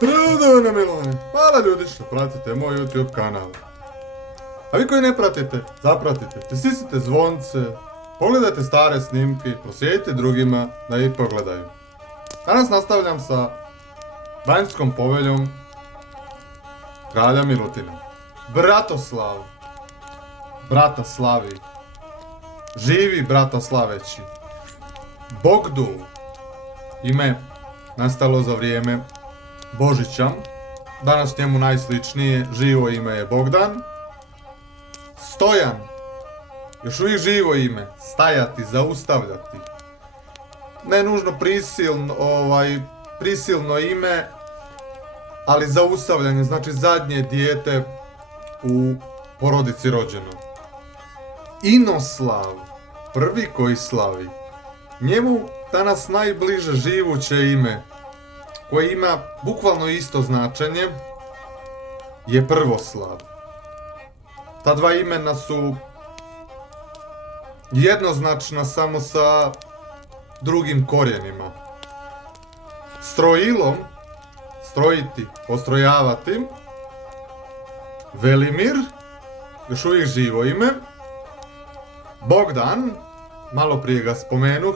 Rodovne Milane, hvala ljudi što pratite moj YouTube kanal. A vi koji ne pratite, zapratite, stisnite zvonce, pogledajte stare snimke i proslijedite drugima da ih pogledaju. Danas nastavljam sa Banjskom poveljom kralja Milutina. Bratoslav, brata slavi, živi brata slaveći. Bogdul, ime nastalo za vrijeme Božića, danas njemu najsličnije živo ime je Bogdan. Stojan, još uvijek živo ime, stajati, zaustavljati. Ne nužno prisilno ime, ali zaustavljanje, znači zadnje dijete u porodici rođeno. Inoslav, prvi koji slavi. Njemu danas najbliže živuće ime, koje ima bukvalno isto značenje, je Prvoslav. Ta dva imena su jednoznačna samo sa drugim korijenima. Strojilom, strojiti, postrojavati. Velimir, još uvijek živo ime. Bogdan, malo prije ga spomenuh,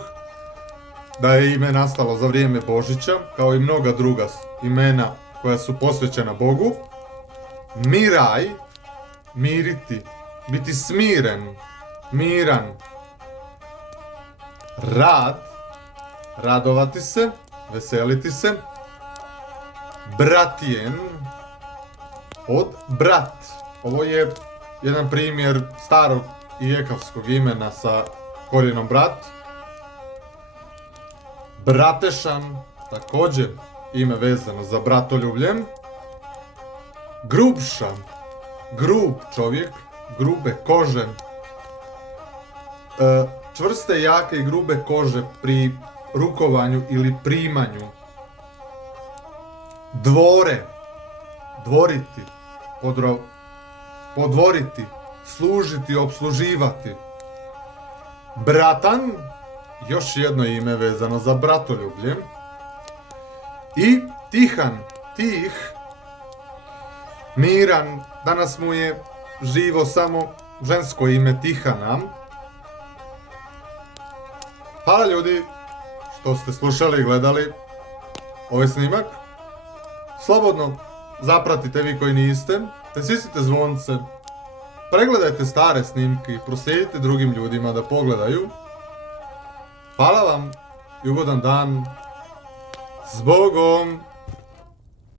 da je ime nastalo za vrijeme Božića, kao i mnoga druga imena koja su posvećena Bogu. Miraj, miriti, biti smiren, miran. Rad, radovati se, veseliti se. Bratijen, od brat. Ovo je jedan primjer starog i jekavskog imena sa korijenom brat. Bratešan, također ime vezano za bratoljublje. Grubšan, grub čovjek, grube kože. Čvrste, jake i grube kože pri rukovanju ili primanju. Dvore, dvoriti, podvoriti, služiti, obsluživati. Bratan, još jedno ime vezano za bratoljublje. I Tihan, tih, miran, danas mu je živo samo žensko ime Tihana. Hvala ljudi što ste slušali i gledali ovaj snimak. Slobodno zapratite vi koji niste, te stisnite zvonce, pregledajte stare snimke i proslijedite drugim ljudima da pogledaju. Hvala vam i ugodan dan. S Bogom!